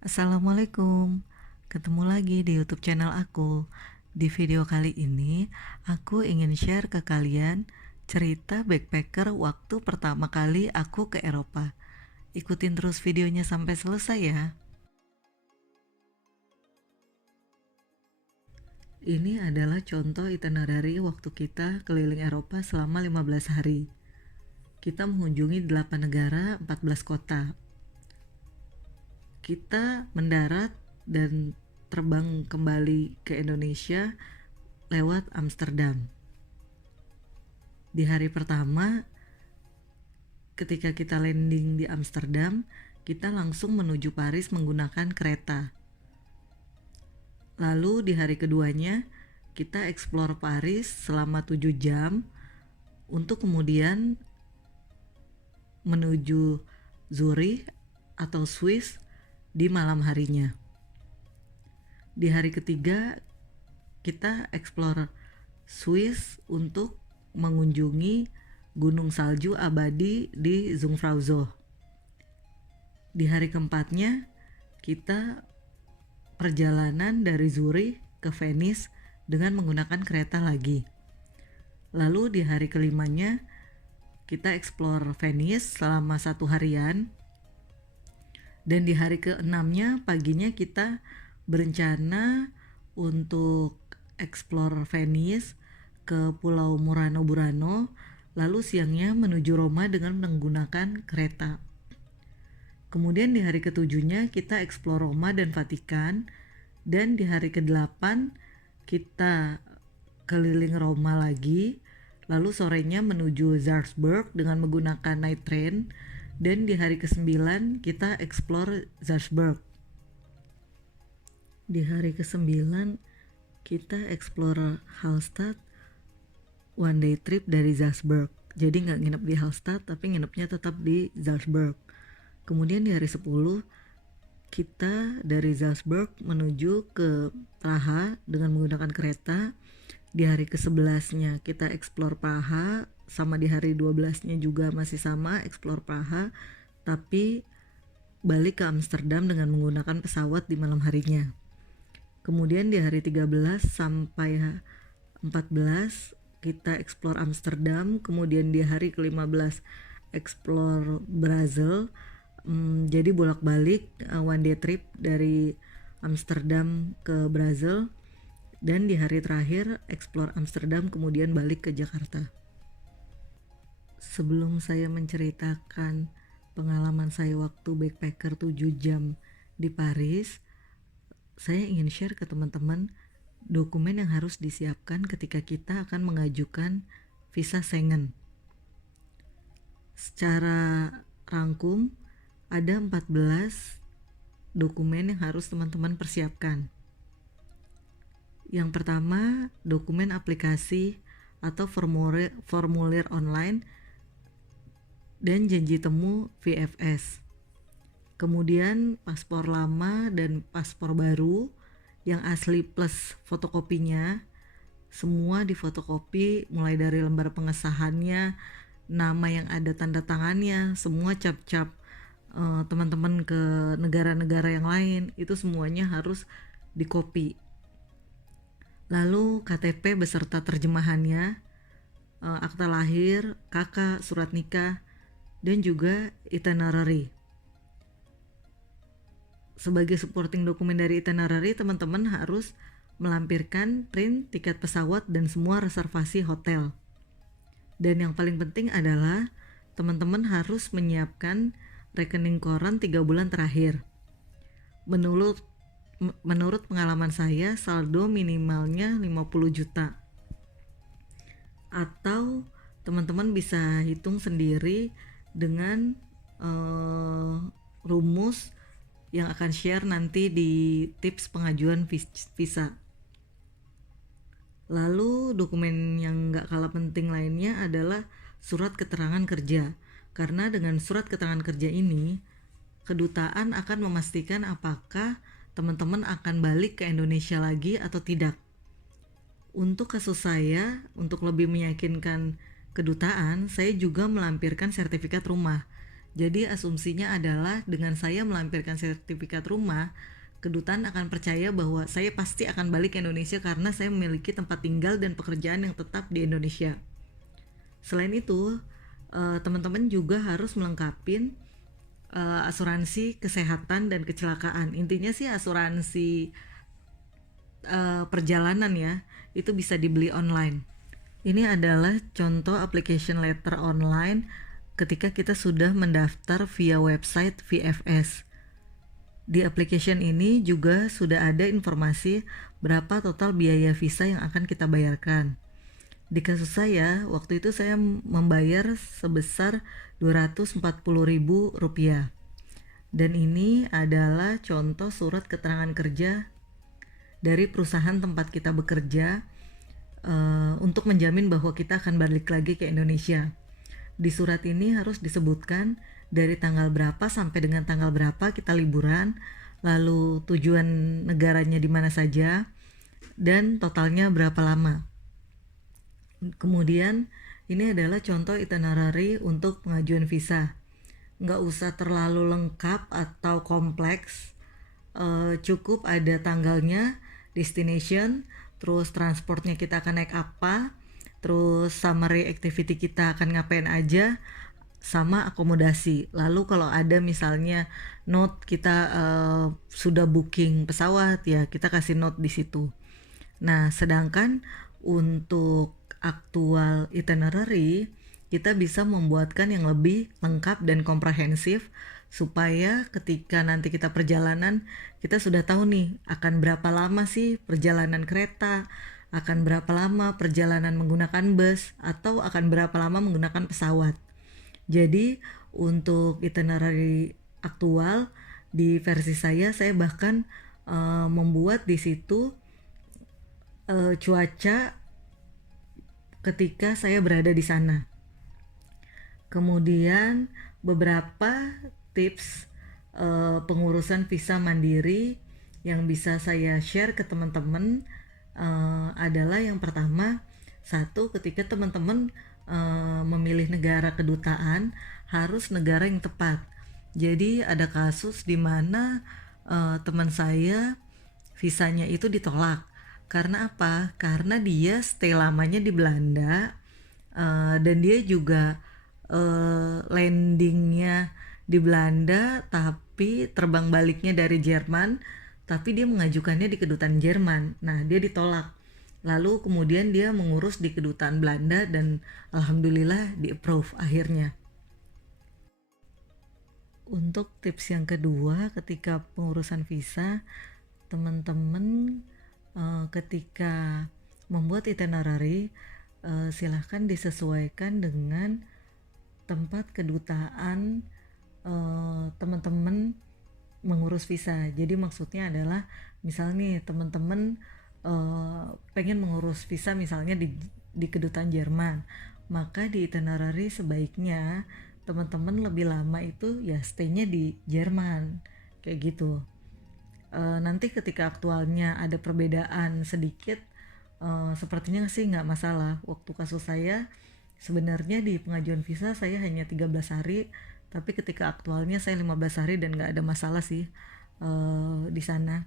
Assalamualaikum, ketemu lagi di YouTube channel aku. Di video kali ini, aku ingin share ke kalian cerita backpacker waktu pertama kali aku ke Eropa. Ikutin terus videonya sampai selesai ya. Ini adalah contoh itinerary waktu kita keliling Eropa selama 15 hari. Kita mengunjungi 8 negara, 14 kota. Kita mendarat dan terbang kembali ke Indonesia lewat Amsterdam. Di hari pertama, ketika kita landing di Amsterdam, kita langsung menuju Paris menggunakan kereta. Lalu di hari keduanya, kita explore Paris selama 7 jam untuk kemudian menuju Zurich atau Swiss di malam harinya. Di hari ketiga, kita explore Swiss untuk mengunjungi gunung salju abadi di Jungfraujoch. Di hari keempatnya, kita perjalanan dari Zurich ke Venice dengan menggunakan kereta lagi. Lalu di hari kelimanya, kita explore Venice selama 1 harian. Dan di hari keenamnya paginya kita berencana untuk explore Venice ke Pulau Murano-Burano, lalu siangnya menuju Roma dengan menggunakan kereta. Kemudian di hari ketujuhnya kita explore Roma dan Vatikan, dan di hari ke-8 kita keliling Roma lagi, lalu sorenya menuju Salzburg dengan menggunakan night train. Dan di hari ke-9 kita explore Salzburg. Di hari ke-9 kita explore Hallstatt, one day trip dari Salzburg. Jadi nggak nginep di Hallstatt tapi nginepnya tetap di Salzburg. Kemudian di hari 10 kita dari Salzburg menuju ke Praha dengan menggunakan kereta. Di hari ke-11-nya kita explore Praha, sama di hari 12-nya juga masih sama explore Praha, tapi balik ke Amsterdam dengan menggunakan pesawat di malam harinya. Kemudian di hari 13 sampai 14 kita explore Amsterdam, kemudian di hari ke-15 explore Brazil. Jadi bolak-balik one day trip dari Amsterdam ke Brazil. Dan di hari terakhir explore Amsterdam kemudian balik ke Jakarta. Sebelum saya menceritakan pengalaman saya waktu backpacker 7 jam di Paris, saya ingin share ke teman-teman dokumen yang harus disiapkan ketika kita akan mengajukan visa Schengen. Secara rangkum ada 14 dokumen yang harus teman-teman persiapkan. Yang pertama, dokumen aplikasi atau formulir online dan janji temu VFS. Kemudian paspor lama dan paspor baru yang asli plus fotokopinya, semua difotokopi mulai dari lembar pengesahannya, nama yang ada tanda tangannya, semua cap-cap teman-teman ke negara-negara yang lain, itu semuanya harus dikopi. Lalu KTP beserta terjemahannya, akta lahir, KK, surat nikah, dan juga itinerary. Sebagai supporting dokumen dari itinerary, teman-teman harus melampirkan print tiket pesawat dan semua reservasi hotel. Dan yang paling penting adalah teman-teman harus menyiapkan rekening koran 3 bulan terakhir. Menurut pengalaman saya, saldo minimalnya 50 juta. Atau teman-teman bisa hitung sendiri dengan rumus yang akan share nanti di tips pengajuan visa. Lalu dokumen yang gak kalah penting lainnya adalah surat keterangan kerja. Karena dengan surat keterangan kerja ini, kedutaan akan memastikan apakah teman-teman akan balik ke Indonesia lagi atau tidak. Untuk kasus saya, untuk lebih meyakinkan kedutaan, saya juga melampirkan sertifikat rumah. Jadi asumsinya adalah dengan saya melampirkan sertifikat rumah, kedutaan akan percaya bahwa saya pasti akan balik ke Indonesia karena saya memiliki tempat tinggal dan pekerjaan yang tetap di Indonesia. Selain itu, teman-teman juga harus melengkapi asuransi kesehatan dan kecelakaan. Intinya sih asuransi perjalanan ya, itu bisa dibeli online. Ini adalah contoh application letter online ketika kita sudah mendaftar via website VFS. Di application ini juga sudah ada informasi berapa total biaya visa yang akan kita bayarkan. Di kasus saya, waktu itu saya membayar sebesar Rp240.000. Dan ini adalah contoh surat keterangan kerja dari perusahaan tempat kita bekerja untuk menjamin bahwa kita akan balik lagi ke Indonesia. Di surat ini harus disebutkan dari tanggal berapa sampai dengan tanggal berapa kita liburan, lalu tujuan negaranya di mana saja, dan totalnya berapa lama. Kemudian ini adalah contoh itinerary untuk pengajuan visa. Nggak usah terlalu lengkap atau kompleks, cukup ada tanggalnya, destination, terus transportnya kita akan naik apa, terus summary activity kita akan ngapain aja, sama akomodasi. Lalu kalau ada misalnya note kita sudah booking pesawat, ya kita kasih note di situ. Nah, sedangkan untuk aktual itinerary kita bisa membuatkan yang lebih lengkap dan komprehensif supaya ketika nanti kita perjalanan, kita sudah tahu nih akan berapa lama sih perjalanan kereta, akan berapa lama perjalanan menggunakan bus, atau akan berapa lama menggunakan pesawat. Jadi untuk itinerary aktual di versi saya bahkan membuat di situ cuaca ketika saya berada di sana. Kemudian beberapa tips pengurusan visa mandiri yang bisa saya share ke teman-teman adalah yang pertama, satu, ketika teman-teman memilih negara kedutaan harus negara yang tepat. Jadi ada kasus di mana teman saya visanya itu ditolak. Karena apa? Karena dia stay lamanya di Belanda dan dia juga landingnya di Belanda tapi terbang baliknya dari Jerman, tapi dia mengajukannya di kedutaan Jerman. Nah, dia ditolak. Lalu kemudian dia mengurus di kedutaan Belanda dan alhamdulillah di approve akhirnya. Untuk tips yang kedua ketika pengurusan visa, teman-teman ketika membuat itinerary silahkan disesuaikan dengan tempat kedutaan teman-teman mengurus visa. Jadi maksudnya adalah misalnya teman-teman pengen mengurus visa misalnya di kedutaan Jerman, maka di itinerary sebaiknya teman-teman lebih lama itu ya stay-nya di Jerman kayak gitu. Nanti ketika aktualnya ada perbedaan sedikit, sepertinya sih nggak masalah. Waktu kasus saya sebenarnya di pengajuan visa saya hanya 13 hari, tapi ketika aktualnya saya 15 hari dan nggak ada masalah sih di sana.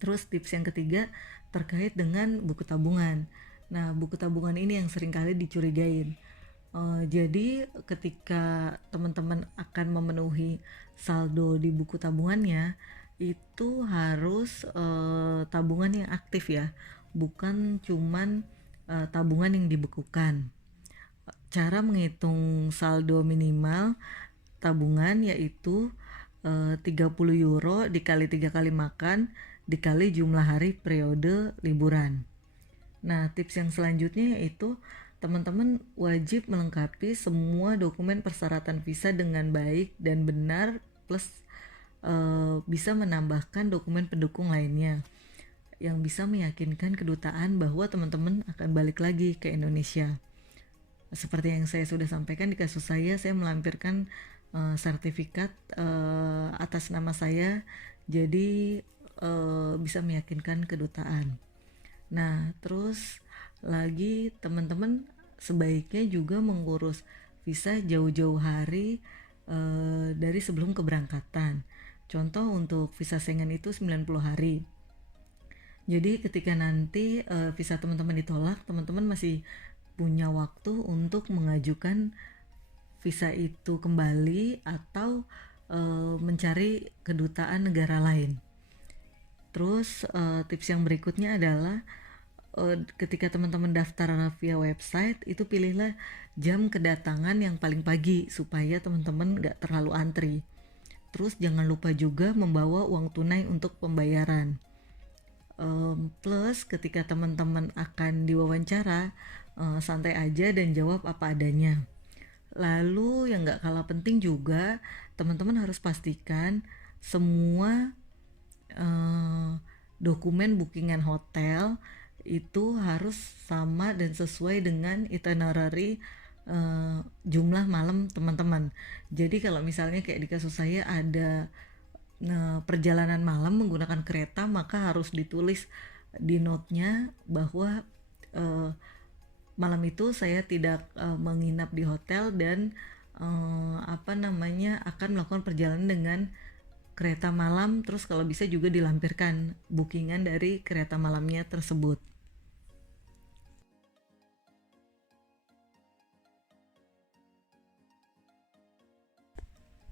Terus tips yang ketiga terkait dengan buku tabungan. Nah, buku tabungan ini yang seringkali dicurigain. Jadi ketika teman-teman akan memenuhi saldo di buku tabungannya, itu harus tabungan yang aktif ya, bukan cuman tabungan yang dibekukan. Cara menghitung saldo minimal tabungan yaitu 30 euro dikali 3 kali makan dikali jumlah hari periode liburan. Nah, tips yang selanjutnya yaitu teman-teman wajib melengkapi semua dokumen persyaratan visa dengan baik dan benar, plus bisa menambahkan dokumen pendukung lainnya yang bisa meyakinkan kedutaan bahwa teman-teman akan balik lagi ke Indonesia. Seperti yang saya sudah sampaikan di kasus saya melampirkan sertifikat atas nama saya, jadi bisa meyakinkan kedutaan. Nah, terus lagi teman-teman sebaiknya juga mengurus visa jauh-jauh hari dari sebelum keberangkatan. Contoh untuk visa Schengen itu 90 hari. Jadi ketika nanti visa teman-teman ditolak, teman-teman masih punya waktu untuk mengajukan visa itu kembali atau mencari kedutaan negara lain. Terus tips yang berikutnya adalah ketika teman-teman daftar via website itu pilihlah jam kedatangan yang paling pagi supaya teman-teman gak terlalu antri. Terus jangan lupa juga membawa uang tunai untuk pembayaran. Plus ketika teman-teman akan diwawancara, santai aja dan jawab apa adanya. Lalu yang gak kalah penting juga, teman-teman harus pastikan semua dokumen bookingan hotel itu harus sama dan sesuai dengan itinerary jumlah malam teman-teman. Jadi kalau misalnya kayak di kasus saya ada perjalanan malam menggunakan kereta, maka harus ditulis di note-nya bahwa malam itu saya tidak menginap di hotel dan akan melakukan perjalanan dengan kereta malam. Terus kalau bisa juga dilampirkan bookingan dari kereta malamnya tersebut.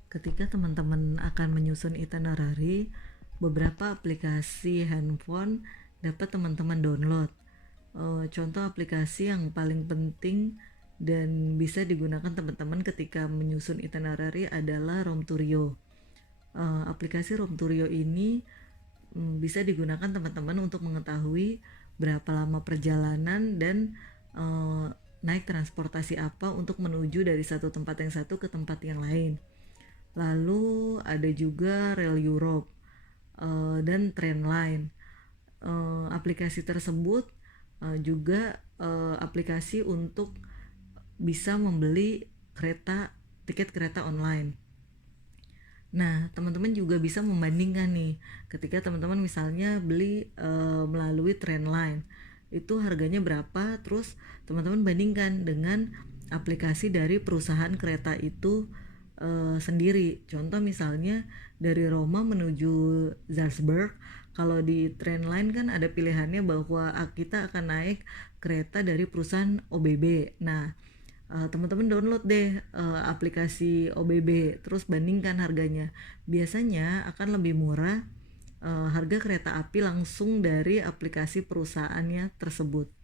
Ketika teman-teman akan menyusun itinerary, beberapa aplikasi handphone dapat teman-teman download. Contoh aplikasi yang paling penting dan bisa digunakan teman-teman ketika menyusun itinerary adalah Romturio. Aplikasi Romturio ini bisa digunakan teman-teman untuk mengetahui berapa lama perjalanan dan naik transportasi apa untuk menuju dari satu tempat yang satu ke tempat yang lain. Lalu ada juga Rail Europe dan Trainline. Aplikasi tersebut juga aplikasi untuk bisa membeli tiket kereta online. Nah, teman-teman juga bisa membandingkan nih, ketika teman-teman misalnya beli melalui Trainline, itu harganya berapa, terus teman-teman bandingkan dengan aplikasi dari perusahaan kereta itu sendiri. Contoh misalnya dari Roma menuju Salzburg, kalau di Trainline kan ada pilihannya bahwa kita akan naik kereta dari perusahaan OBB. Nah, teman-teman download deh aplikasi OBB, terus bandingkan harganya. Biasanya akan lebih murah harga kereta api langsung dari aplikasi perusahaannya tersebut.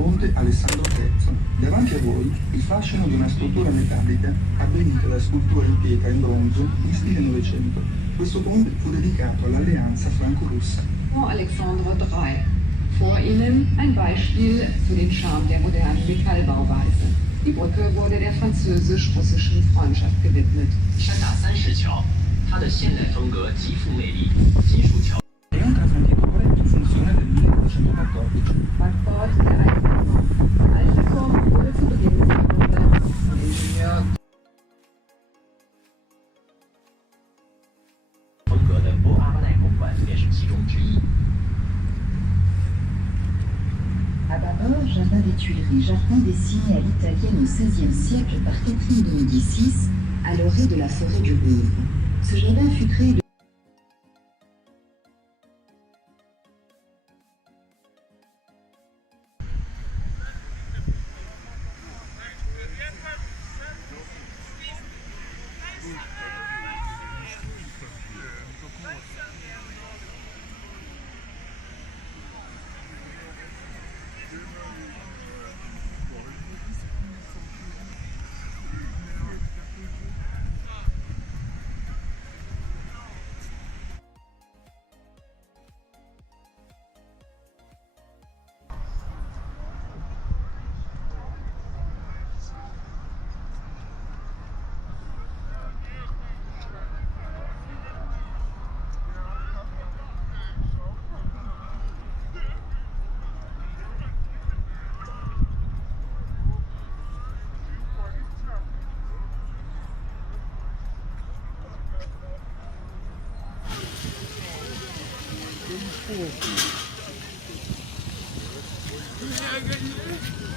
Ponte Alessandro III. Davanti a voi il fascino di una struttura metallica abbellita da sculture in pietra in bronzo in stile Novecento. Questo ponte fu dedicato all'alleanza franco-russa. Alexandre III. Vor Ihnen ein Beispiel für den Charme der modernen Metallbauweise. Die Brücke wurde der französisch-russischen Freundschaft gewidmet. 山大三石桥，它的现代风格极富魅力，金属桥。 È un trasmettitore in funzione del 1914. Backbord der Eiffelturm. Der Eiffelturm wurde zu Beginn des Jahrhunderts von Ingenieur 风格的波阿奈公馆便是其中之一。 À Babord, jardin des Tuileries, jardin dessiné à l'italienne au XVIe siècle par Catherine de Médicis, à l'orée de la forêt du Louvre. Ce jardin fut créé de Ini agaknya